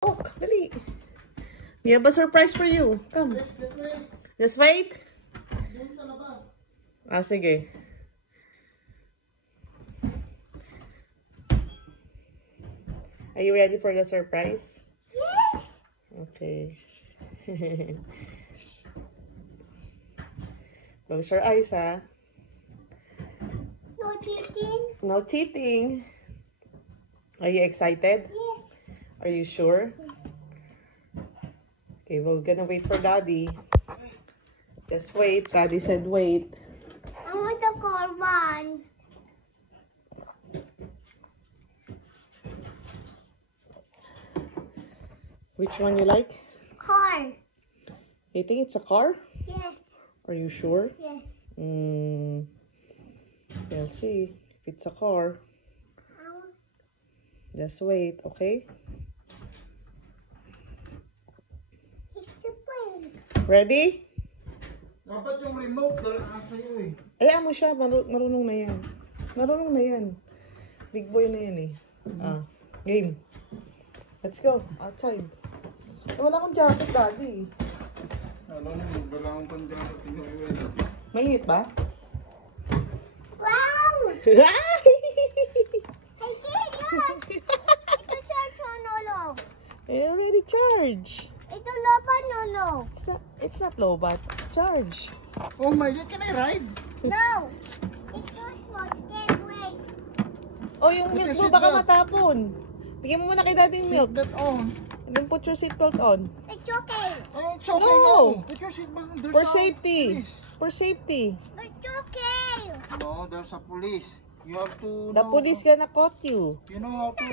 Oh, dali. We have a surprise for you. Come. Just wait. Ah, sige. Are you ready for the surprise? Yes. Okay. Close your eyes, ha? No cheating. No cheating. Are you excited? Yes. Are you sure? Okay, we're gonna wait for Daddy. Just wait. Daddy said wait. I want the car one. Which one you like? Car. You think it's a car? Yes. Are you sure? Yes. We'll see if it's a car. Just wait, okay? It's the plane. Ready? Dapat yung remote nasa iyo eh. Ayaw mo siya, marunong na yan. Marunong na yan. Big boy na yan eh. Ah, game. Let's go, outside. Eh, wala akong jacket, Daddy. Alam mo, wala akong pandyan at inuwi na. Mainit ba? Wow! Ay! I did it! Ito charge mo, Nolo. It already charged. Ito laban, Nolo. It's not low, but it's charged. Oh my God, can I ride? No. It's too small. Can't wait. Oh, yung milk mo baka matapon. Bigyan mo muna kay Daddy yung milk. Seatbelt on. And then put your seatbelt on. It's okay. Oh, it's okay No. now. Put your seatbelt on. There's For a safety. police. For safety. It's okay. No, there's a police. You have to The know, police gonna caught you. You know how to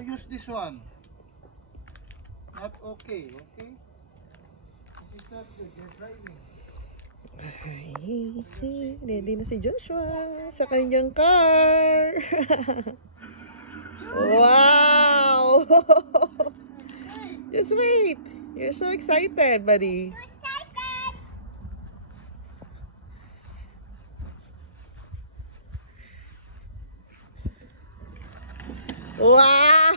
use this one. Not okay, okay? This is not good. You're driving. Ay, ready na si Joshua sa kanyang car. Wow! Just wait. You're so excited, buddy. Excited. Wow!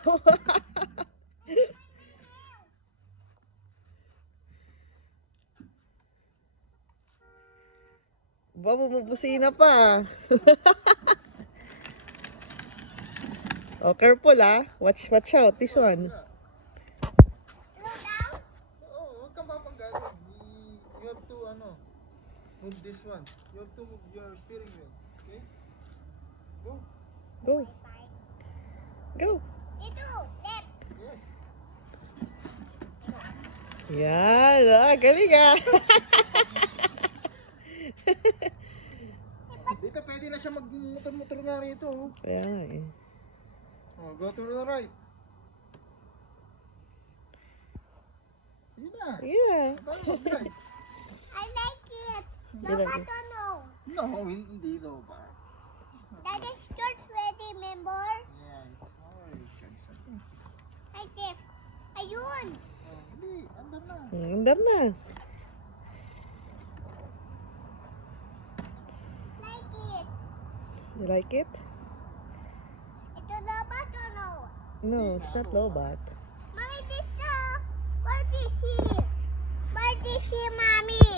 Ba, bumubusina pa. Oh, careful ah. Watch out. This one. Slow down. Oh, huwag ka mapanggaling. You have to, move this one. You have to move your steering wheel. Okay? Go. Go. Go. Ito, left. Yes. Yan. Ah, galing ah. Dito, pwede na siya mag-motor-motor nga rito. Oh. Kaya nga eh. Oh, go to the right. Sige na. Yeah. Paano mag-drive? I like it. You No, like I it? don't know. No, hindi daw ba? That is church ready, remember? Yeah, it's alright. Like this. Ayun. Oh, hindi, andar na. Andar na. Like it. You like it? Ito labat o no? No, it's not lobat. Mommy, this Where is she? Where is she, Mommy?